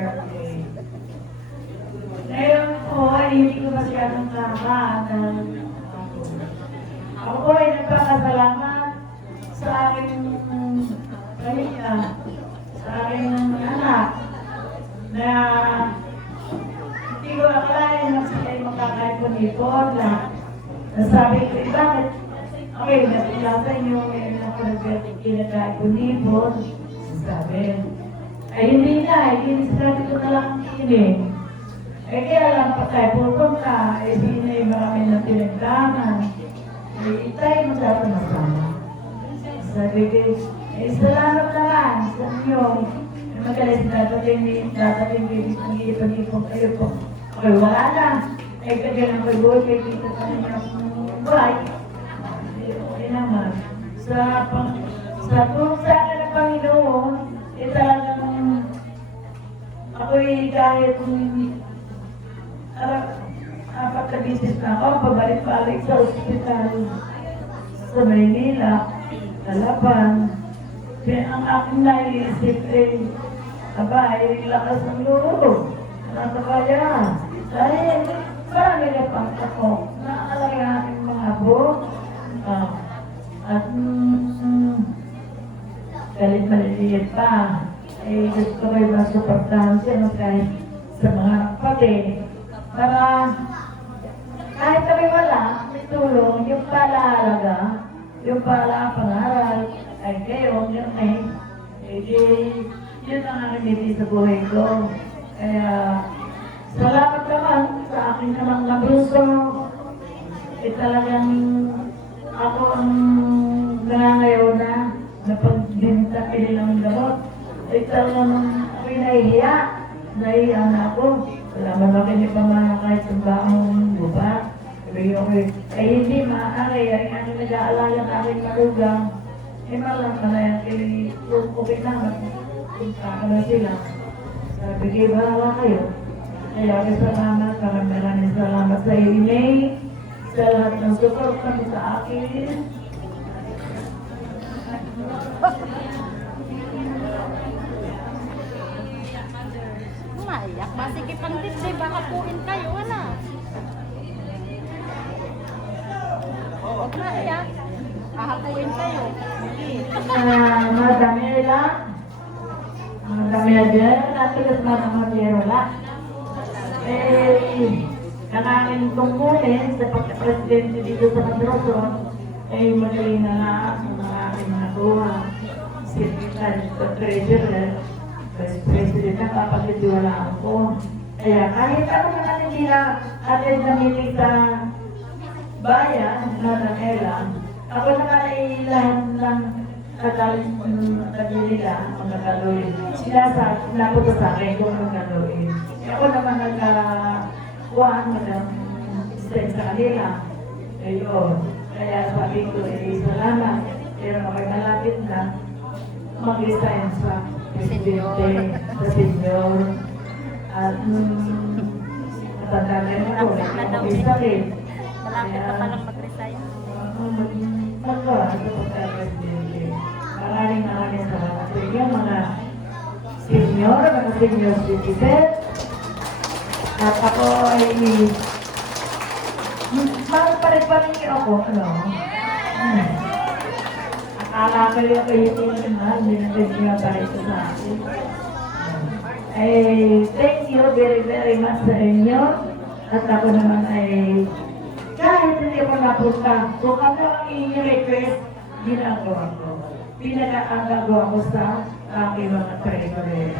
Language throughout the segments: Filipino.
birthday. Ngayon po, ay hindi ko masyadong nakaanal. Ako po ay nagpapasalamat sa aking pamilya, sa aking anak, na hindi ko akalain na sila ay makakaipon-ipon na nasabi ko, bakit? Okay, napilasan nyo ngayon ako nagkakaipon-ipon. Sabi, ay hindi na, sinabi ko na lang ini. Eh kaya lang pa tayo pupunta, eh hindi na yung marami ng pinagdaman. Eh tayo magkakasama. Sabi ko, eh salamat naman sa inyo. Magalis dadating baby kung iipon-ipon kayo po. Okay, wala na. Eh kaya lang kayo, kaya kita sa inyong buhay. Okay naman. Sa tulong sa akin ng Panginoon, eh talagang ako'y kahit apat na bisis na ako, pabalik-balik sa ospital sa Maynila, Kalaban. Kaya ang aking naiisip ay, abay, lakas ng loob. Nasa kaya. Dahil, marami na pang ako. Naalala yung aking mga abo. At, galit-maliliit pa. Eh, gusto ko yung masuportahan siya kahit sa mga kapatid. Para, kahit kami wala, may tulong, yung palaalaga, yung pala pangaral, ay kayo, yun ay, yun ang aking hindi sa buhay ko. Kaya, salamat naman sa aking namang nabuso. Eh talagang, ako ang nangangayaw na pagbinta ng gamot. Eh talagang ako'y nahihiya. Nahihiya na ako. Wala man ako hindi pa kahit sa baong buba. Sabi ko, ay hindi maaari. Ay aking nag-aalala ng aking malugang. Eh malang ka na yan. Okay na. Punta ka na sila. Sabi kayo, bahala kayo. Kaya salamat. Maraming salamat sa iyo, Inay. Sa lahat ng support kami sa akin. Umayak ba? Sige pang dibdib, baka puin kayo, wala. Huwag na iyak. Hahapuin kayo. Madamela. Madamela dyan. Natigas Madamela. Ang aking tungkulin sa pagka-presidente dito sa Mandroso ay magaling na nga ang aking nakuha. Secretary sa Treasurer, Vice President na kapag-itiwalaan ko. Kaya kahit ano naman hindi na atin na meeting sa bayan, Madamela, ako naman ay lahat ng nila ang nagkaluin. Sila napunta sa akin kung ang nagkaluin. Ako naman nagkakuhaan stay sa kanila. Ayun. Kaya sabi ko, salamat. Pero ako'y malapit na mag-resign sa presidente, sa senior. At matandaan ako, mag-isakit. Malapit na palang mag-resign. Magkawa sa pagka-presidente. Maraming salamat sa inyo, mga senior citizen. At ako ay magpalit-palit ako, akala ko yung kayo mahal, hindi na niya palit sa akin. Thank you very, very much sa inyo. At ako naman ay, kahit hindi ako napunta, kung ano ang inyong request, ginagawa ko. Pinaka-agagawa ko sa aking mga treasurer.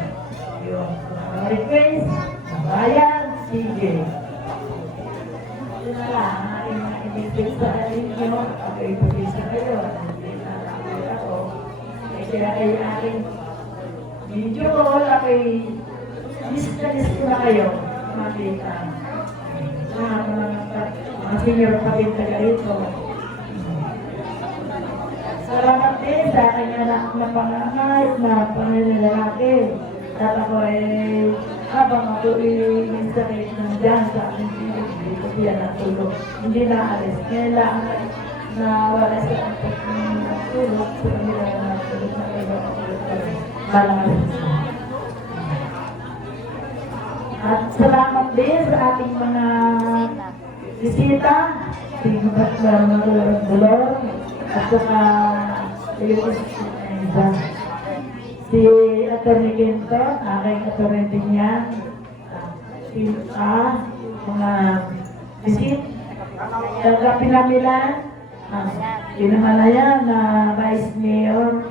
Yung mga request, bayan, sige. Yun na lang, ang aking mga inibig sa inyo, ako'y pag-isa kayo, hindi na lang ako. Kaya ay aking video call, ako'y list ko na kayo, makita. Mga senior kapit na ganito. Salamat din sa aking anak na pangangay, na pangilalaki. At ako ay habang ako minsan ay nandiyan sa aking piling, hindi ko siya natulog. Hindi naalis. Kailangan na wala sa aking natulog. So, hindi na natulog na kayo. Malakas. Salamat din sa ating mga bisita, si Gubernador Dolor, at saka si Atty. Quinto, aking attorney niya, mga bisit, taga-Pinamilan, Pinamalayan na Vice Mayor,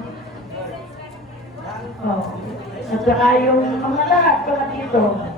at saka yung mga lahat, mga dito,